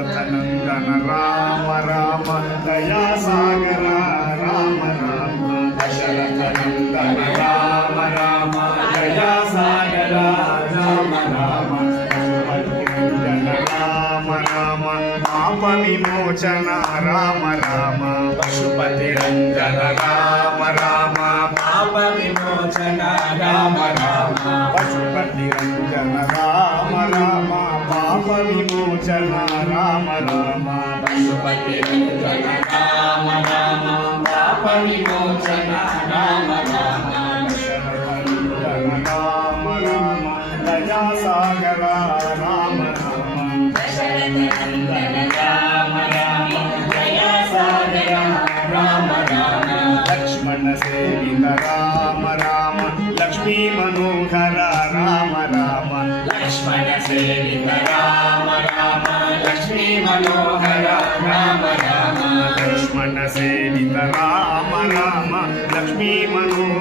దశరథనందన రామ రామ దయా సాగర రామ రామ దశరథనందన రామ రామ దయా సాగర రామ రామ రామ రామ పాప విమోచన రామ రామ పశుపతి రంజన రామ రామ పాప విమోచన రామ రామ పశుపతి రంజన రామ రామ పాప విమోచన రామ రామ పశుపతి రంజన రామ రామ పాప విమోచన రామ రామ రామ రామ దయా సాగర రామ రామ రామ రామ దయా సాగర రామ రామ లక్ష్మణ సేవిత రామ రామ లక్ష్మీ మనోహర రామ రామ లక్ష్మణ సేవిత రామ రామ లక్ష్మీ మనోహర రామ రామ లక్ష్మణ సేవిత రామ రామ లక్ష్మీ మనోహర